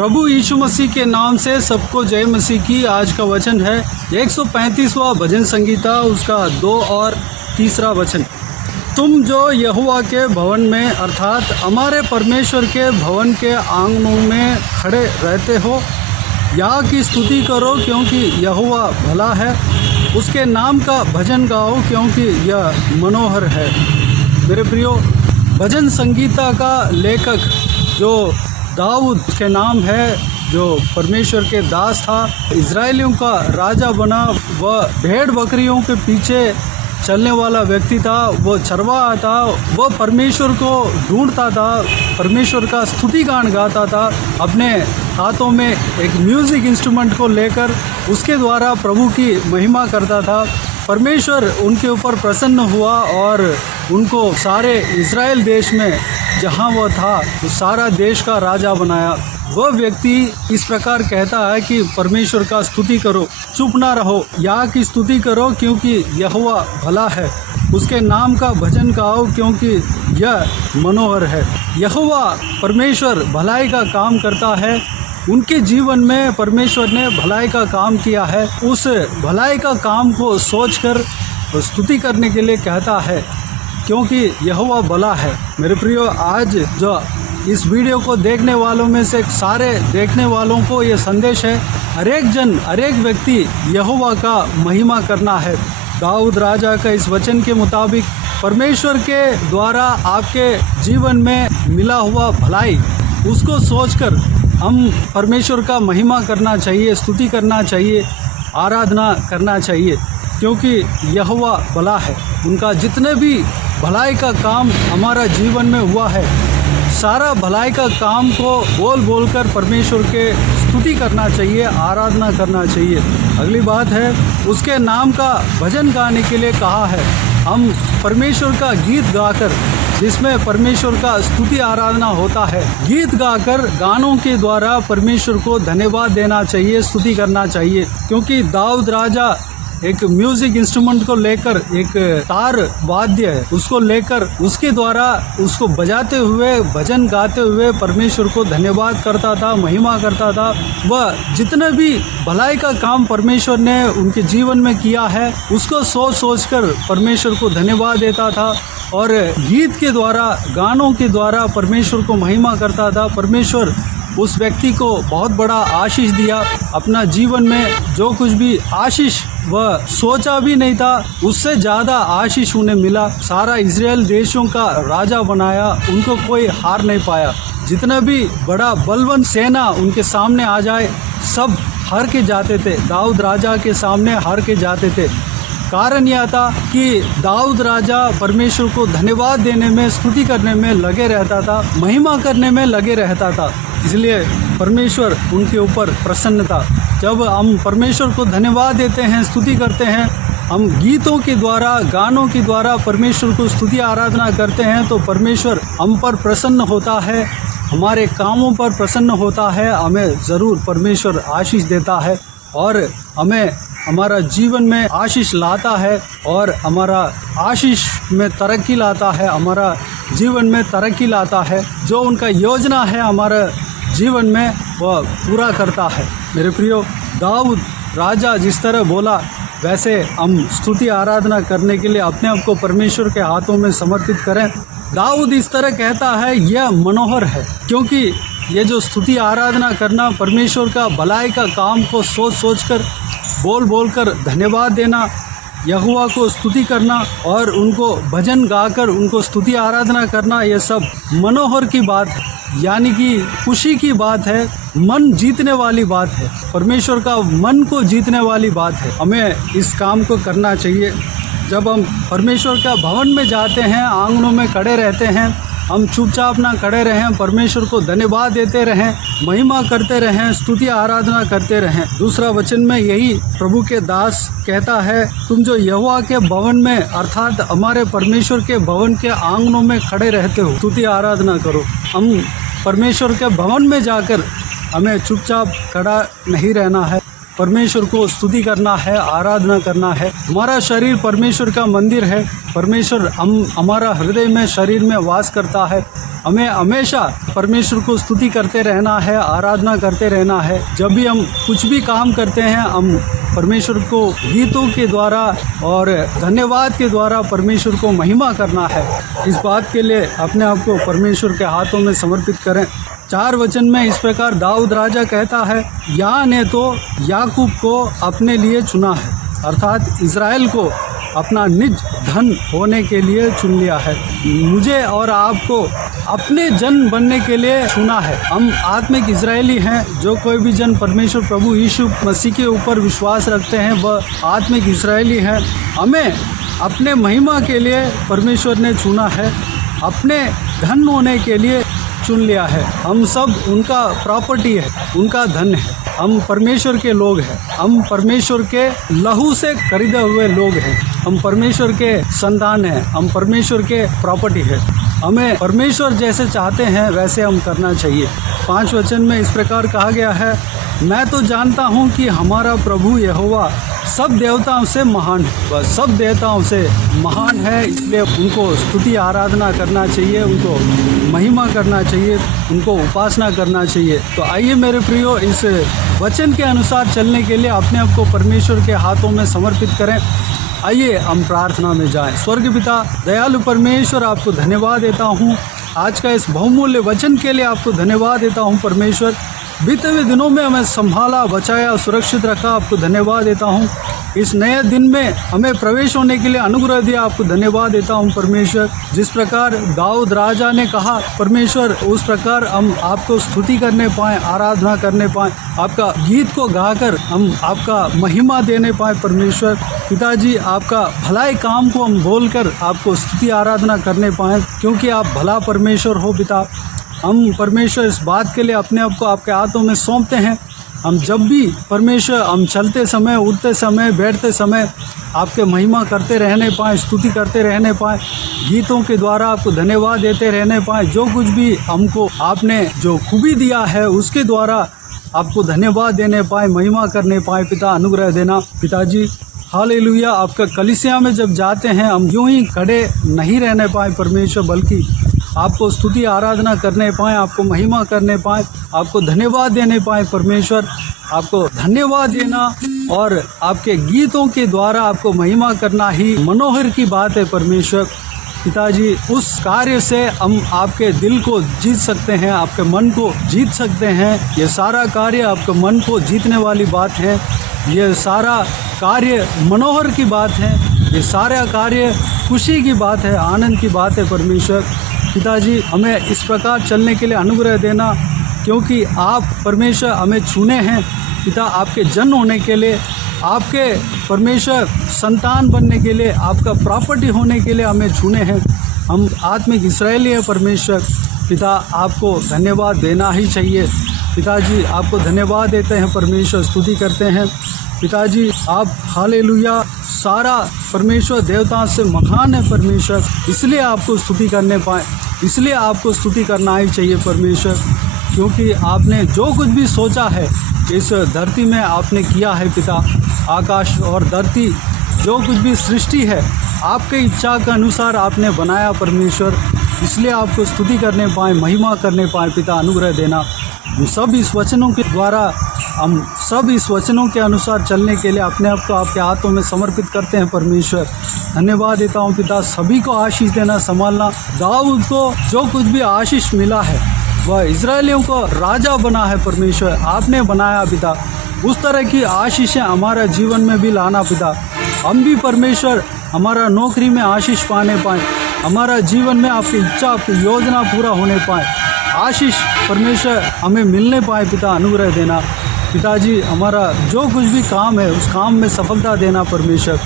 प्रभु यीशु मसीह के नाम से सबको जय मसीह की। आज का वचन है 135वां भजन संगीता, उसका 2 और 3 वचन। तुम जो यहोवा के भवन में अर्थात हमारे परमेश्वर के भवन के आंगनों में खड़े रहते हो, यहाँ की स्तुति करो क्योंकि यहोवा भला है, उसके नाम का भजन गाओ क्योंकि यह मनोहर है। मेरे प्रियो, भजन संगीता का लेखक जो दाऊद के नाम है, जो परमेश्वर के दास था, इजराइलियों का राजा बना, वह भेड़ बकरियों के पीछे चलने वाला व्यक्ति था, वो चरवाहा था, वह परमेश्वर को ढूंढता था, परमेश्वर का स्तुति गान गाता था, अपने हाथों में एक म्यूज़िक इंस्ट्रूमेंट को लेकर उसके द्वारा प्रभु की महिमा करता था। परमेश्वर उनके ऊपर प्रसन्न हुआ और उनको सारे इज़राइल देश में जहाँ वह था उस सारा देश का राजा बनाया। वह व्यक्ति इस प्रकार कहता है कि परमेश्वर का स्तुति करो, चुप ना रहो, यहाँ की स्तुति करो क्योंकि यहोवा भला है, उसके नाम का भजन गाओ क्योंकि यह मनोहर है। यहोवा परमेश्वर भलाई का काम करता है, उनके जीवन में परमेश्वर ने भलाई का काम किया है। उस भलाई का काम को सोचकर स्तुति करने के लिए कहता है क्योंकि यहोवा भला है। मेरे प्रियो, आज जो इस वीडियो को देखने वालों में से सारे देखने वालों को ये संदेश है, हर एक व्यक्ति यहोवा का महिमा करना है। दाऊद राजा का इस वचन के मुताबिक परमेश्वर के द्वारा आपके जीवन में मिला हुआ भलाई, उसको सोचकर हम परमेश्वर का महिमा करना चाहिए, स्तुति करना चाहिए, आराधना करना चाहिए क्योंकि यहोवा भला है। उनका जितने भी भलाई का काम हमारा जीवन में हुआ है, सारा भलाई का काम को बोल बोलकर परमेश्वर के स्तुति करना चाहिए, आराधना करना चाहिए। अगली बात है, उसके नाम का भजन गाने के लिए कहा है। हम परमेश्वर का गीत गाकर, जिसमें परमेश्वर का स्तुति आराधना होता है, गीत गाकर गानों के द्वारा परमेश्वर को धन्यवाद देना चाहिए, स्तुति करना चाहिए। क्योंकि दाऊद राजा एक म्यूजिक इंस्ट्रूमेंट को लेकर, एक तार वाद्य है, उसको लेकर उसके द्वारा उसको बजाते हुए, भजन गाते हुए परमेश्वर को धन्यवाद करता था, महिमा करता था। वह जितने भी भलाई का काम परमेश्वर ने उनके जीवन में किया है, उसको सोच सोचकर परमेश्वर को धन्यवाद देता था और गीत के द्वारा, गानों के द्वारा परमेश्वर को महिमा करता था। परमेश्वर उस व्यक्ति को बहुत बड़ा आशीष दिया। अपना जीवन में जो कुछ भी आशीष वह सोचा भी नहीं था, उससे ज़्यादा आशीष उन्हें मिला। सारा इज़राइल देशों का राजा बनाया, उनको कोई हार नहीं पाया। जितना भी बड़ा बलवंत सेना उनके सामने आ जाए, सब हार के जाते थे, दाऊद राजा के सामने हार के जाते थे। कारण यह था कि दाऊद राजा परमेश्वर को धन्यवाद देने में, स्तुति करने में लगे रहता था, महिमा करने में लगे रहता था, इसलिए परमेश्वर उनके ऊपर प्रसन्न था। जब हम परमेश्वर को धन्यवाद देते हैं, स्तुति करते हैं, हम गीतों के द्वारा, गानों के द्वारा परमेश्वर को स्तुति आराधना करते हैं, तो परमेश्वर हम पर प्रसन्न होता है, हमारे कामों पर प्रसन्न होता है, हमें ज़रूर परमेश्वर आशीष देता है और हमें हमारा जीवन में आशीष लाता है और हमारा आशीष में तरक्की लाता है, हमारा जीवन में तरक्की लाता है। जो उनका योजना है हमारा जीवन में, वह पूरा करता है। मेरे प्रियो, दाऊद राजा जिस तरह बोला, वैसे हम स्तुति आराधना करने के लिए अपने आप को परमेश्वर के हाथों में समर्पित करें। दाऊद इस तरह कहता है, यह मनोहर है, क्योंकि ये जो स्तुति आराधना करना, परमेश्वर का भलाई का काम को सोच सोचकर, बोल बोलकर धन्यवाद देना, यहोवा को स्तुति करना और उनको भजन गाकर उनको स्तुति आराधना करना, ये सब मनोहर की बात है, यानी कि खुशी की बात है, मन जीतने वाली बात है, परमेश्वर का मन को जीतने वाली बात है। हमें इस काम को करना चाहिए। जब हम परमेश्वर का भवन में जाते हैं, आंगनों में खड़े रहते हैं, हम चुपचाप ना खड़े रहें, परमेश्वर को धन्यवाद देते रहें, महिमा करते रहें, स्तुति आराधना करते रहें। दूसरा वचन में यही प्रभु के दास कहता है, तुम जो यहोवा के भवन में अर्थात हमारे परमेश्वर के भवन के आंगनों में खड़े रहते हो, स्तुति आराधना करो। हम परमेश्वर के भवन में जाकर हमें चुपचाप खड़ा नहीं रहना है, परमेश्वर को स्तुति करना है, आराधना करना है। हमारा शरीर परमेश्वर का मंदिर है। परमेश्वर हमारा हृदय में, शरीर में वास करता है। हमें हमेशा परमेश्वर को स्तुति करते रहना है, आराधना करते रहना है। जब भी हम कुछ भी काम करते हैं, हम परमेश्वर को गीतों के द्वारा और धन्यवाद के द्वारा परमेश्वर को महिमा करना है। इस बात के लिए अपने आप को परमेश्वर के हाथों में समर्पित करें। 4 वचन में इस प्रकार दाऊद राजा कहता है, यहोवा ने तो याकूब को अपने लिए चुना है, अर्थात इज़राइल को अपना निज धन होने के लिए चुन लिया है। मुझे और आपको अपने जन बनने के लिए चुना है। हम आत्मिक इजरायली हैं। जो कोई भी जन परमेश्वर प्रभु यीशु मसीह के ऊपर विश्वास रखते हैं, वह आत्मिक इजरायली हैं। हमें अपने महिमा के लिए परमेश्वर ने चुना है, अपने धन होने के लिए चुन लिया है। हम सब उनका प्रॉपर्टी है, उनका धन है। हम परमेश्वर के लोग हैं। हम परमेश्वर के लहू से खरीदे हुए लोग हैं। हम परमेश्वर के संतान हैं। हम परमेश्वर के प्रॉपर्टी है। हमें परमेश्वर जैसे चाहते हैं वैसे हम करना चाहिए। 5 वचन में इस प्रकार कहा गया है, मैं तो जानता हूँ कि हमारा प्रभु यहोवा सब देवताओं से महान है। वह सब देवताओं से महान है, इसलिए उनको स्तुति आराधना करना चाहिए, उनको महिमा करना चाहिए, उनको उपासना करना चाहिए। तो आइए मेरे प्रियो, इस वचन के अनुसार चलने के लिए अपने आप को परमेश्वर के हाथों में समर्पित करें। आइए हम प्रार्थना में जाएं। स्वर्ग पिता दयालु परमेश्वर, आपको धन्यवाद देता हूँ आज का इस बहुमूल्य वचन के लिए। आपको धन्यवाद देता हूँ परमेश्वर, बीते हुए दिनों में हमें संभाला, बचाया, सुरक्षित रखा। आपको धन्यवाद देता हूँ। इस नए दिन में हमें प्रवेश होने के लिए अनुग्रह दिया। आपको धन्यवाद देता हूँ परमेश्वर। जिस प्रकार दाऊद राजा ने कहा परमेश्वर, उस प्रकार हम आपको स्तुति करने पाएँ, आराधना करने पाएँ, आपका गीत को गाकर हम आपका महिमा देने पाएँ परमेश्वर। पिताजी, आपका भलाई काम को हम बोलकर आपको स्तुति आराधना करने पाएँ, क्योंकि आप भला परमेश्वर हो पिता। हम परमेश्वर इस बात के लिए अपने आप को आपके हाथों में सौंपते हैं। हम जब भी परमेश्वर, हम चलते समय, उठते समय, बैठते समय आपके महिमा करते रहने पाएँ, स्तुति करते रहने पाएँ, गीतों के द्वारा आपको धन्यवाद देते रहने पाएँ। जो कुछ भी हमको आपने जो खूबी दिया है उसके द्वारा आपको धन्यवाद देने पाएँ, महिमा करने पाएँ। पिता, अनुग्रह देना पिताजी। हालेलुया। आपका कलीसिया में जब जाते हैं, हम यूं ही खड़े नहीं रहने पाएँ परमेश्वर, बल्कि आपको स्तुति आराधना करने पाएँ, आपको महिमा करने पाएँ, आपको धन्यवाद देने पाएँ परमेश्वर। आपको धन्यवाद देना और आपके गीतों के द्वारा आपको महिमा करना ही मनोहर की बात है परमेश्वर। पिताजी, उस कार्य से हम आपके दिल को जीत सकते हैं, आपके मन को जीत सकते हैं। ये सारा कार्य आपके मन को जीतने वाली बात है। ये सारा कार्य मनोहर की बात है। ये सारा कार्य खुशी की बात है, आनंद की बात है परमेश्वर। पिताजी, हमें इस प्रकार चलने के लिए अनुग्रह देना, क्योंकि आप परमेश्वर हमें चुने हैं पिता, आपके जन होने के लिए, आपके परमेश्वर संतान बनने के लिए, आपका प्रॉपर्टी होने के लिए हमें चुने हैं। हम आत्मिक इस्राएली हैं परमेश्वर। पिता, आपको धन्यवाद देना ही चाहिए। पिताजी, आपको धन्यवाद देते हैं परमेश्वर, स्तुति करते हैं पिताजी। आप हालेलुया, सारा परमेश्वर देवताओं से महान है परमेश्वर, इसलिए आपको स्तुति करने पाए, इसलिए आपको स्तुति करना ही चाहिए परमेश्वर, क्योंकि आपने जो कुछ भी सोचा है इस धरती में आपने किया है पिता। आकाश और धरती, जो कुछ भी सृष्टि है, आपके इच्छा के अनुसार आपने बनाया परमेश्वर, इसलिए आपको स्तुति करने पाए, महिमा करने पाए पिता। अनुग्रह देना। हम सब इस वचनों के द्वारा, हम सब इस वचनों के अनुसार चलने के लिए अपने आप को आपके हाथों में समर्पित करते हैं परमेश्वर। धन्यवाद देता हूँ पिता। सभी को आशीष देना, संभालना। दाऊद को जो कुछ भी आशीष मिला है, वह इजरायलियों को राजा बना है परमेश्वर, आपने बनाया पिता। उस तरह की आशीषें हमारा जीवन में भी लाना पिता। हम भी परमेश्वर हमारा नौकरी में आशीष पाने पाएँ, हमारा जीवन में आपकी इच्छा, आपकी योजना पूरा होने पाए, आशीष परमेश्वर हमें मिलने पाए पिता। अनुग्रह देना पिताजी। हमारा जो कुछ भी काम है उस काम में सफलता देना परमेश्वर।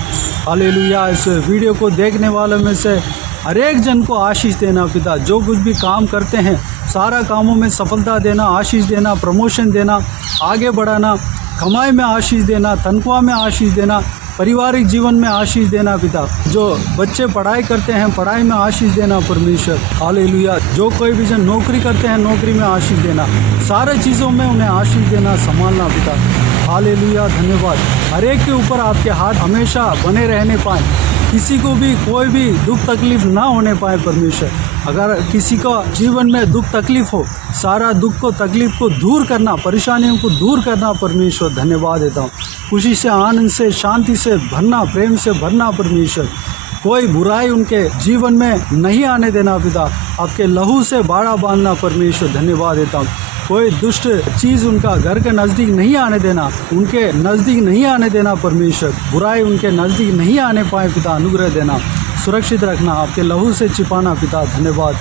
हालेलुया। इस वीडियो को देखने वालों में से हर एक जन को आशीष देना पिता। जो कुछ भी काम करते हैं सारा कामों में सफलता देना, आशीष देना, प्रमोशन देना, आगे बढ़ाना, कमाई में आशीष देना, तनख्वाह में आशीष देना, पारिवारिक जीवन में आशीष देना पिता। जो बच्चे पढ़ाई करते हैं पढ़ाई में आशीष देना परमेश्वर। हालेलुया। जो कोई भी जन नौकरी करते हैं नौकरी में आशीष देना, सारे चीज़ों में उन्हें आशीष देना, संभालना पिता। हालेलुया, धन्यवाद। हर एक के ऊपर आपके हाथ हमेशा बने रहने पाए, किसी को भी कोई भी दुख तकलीफ ना होने पाए परमेश्वर। अगर किसी का जीवन में दुख तकलीफ हो, सारा दुख को तकलीफ को दूर करना, परेशानियों को दूर करना परमेश्वर, धन्यवाद देता हूँ। खुशी से, आनंद से, शांति से भरना, प्रेम से भरना परमेश्वर। कोई बुराई उनके जीवन में नहीं आने देना पिता, आपके लहू से बाड़ा बांधना परमेश्वर, धन्यवाद देता हूँ। कोई दुष्ट चीज़ उनका घर के नज़दीक नहीं आने देना, उनके नज़दीक नहीं आने देना परमेश्वर। बुराई उनके नज़दीक नहीं आने पाए पिता, अनुग्रह देना, सुरक्षित रखना, आपके लहू से छिपाना पिता, धन्यवाद।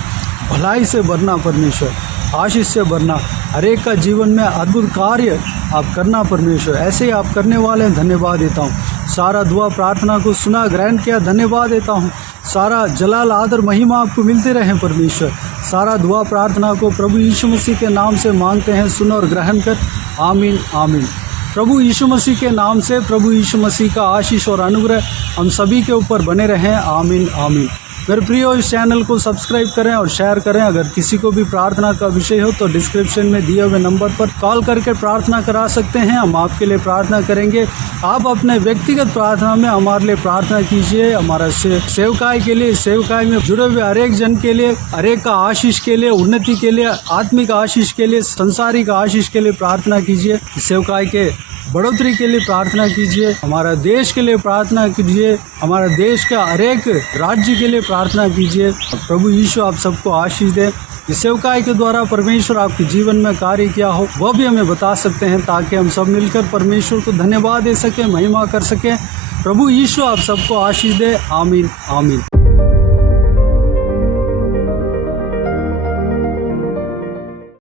भलाई से भरना परमेश्वर, आशीष से भरना, हर एक का जीवन में अद्भुत कार्य आप करना परमेश्वर। ऐसे ही आप करने वाले हैं, धन्यवाद देता हूँ। सारा दुआ प्रार्थना को सुना, ग्रहण किया, धन्यवाद देता हूँ। सारा जलाल, आदर, महिमा आपको मिलते रहे परमेश्वर। सारा दुआ प्रार्थना को प्रभु यीशु मसीह के नाम से मांगते हैं, सुन और ग्रहण कर, आमीन आमीन। प्रभु यीशु मसीह के नाम से प्रभु यीशु मसीह का आशीष और अनुग्रह हम सभी के ऊपर बने रहें, आमीन आमीन। मेरे प्रियो, इस चैनल को सब्सक्राइब करें और शेयर करें। अगर किसी को भी प्रार्थना का विषय हो तो डिस्क्रिप्शन में दिए हुए नंबर पर कॉल करके प्रार्थना करा सकते हैं, हम आपके लिए प्रार्थना करेंगे। आप अपने व्यक्तिगत प्रार्थना में हमारे लिए प्रार्थना कीजिए, हमारा सेवकाई के लिए, सेवकाई में जुड़े हुए हर एक जन के लिए, हर एक का आशीष के लिए, उन्नति के लिए, आत्मिक आशीष के लिए, संसारिक आशीष के लिए प्रार्थना कीजिए। सेवकाई के बढ़ोतरी के लिए प्रार्थना कीजिए, हमारा देश के लिए प्रार्थना कीजिए, हमारा देश का हर एक राज्य के लिए प्रार्थना कीजिए। प्रभु यीशु आप सबको आशीष दे। इस सेवकाई के द्वारा परमेश्वर आपके जीवन में कार्य किया हो वह भी हमें बता सकते हैं, ताकि हम सब मिलकर परमेश्वर को धन्यवाद दे सकें, महिमा कर सकें। प्रभु यीशु आप सबको आशीष दे, आमीन आमीन।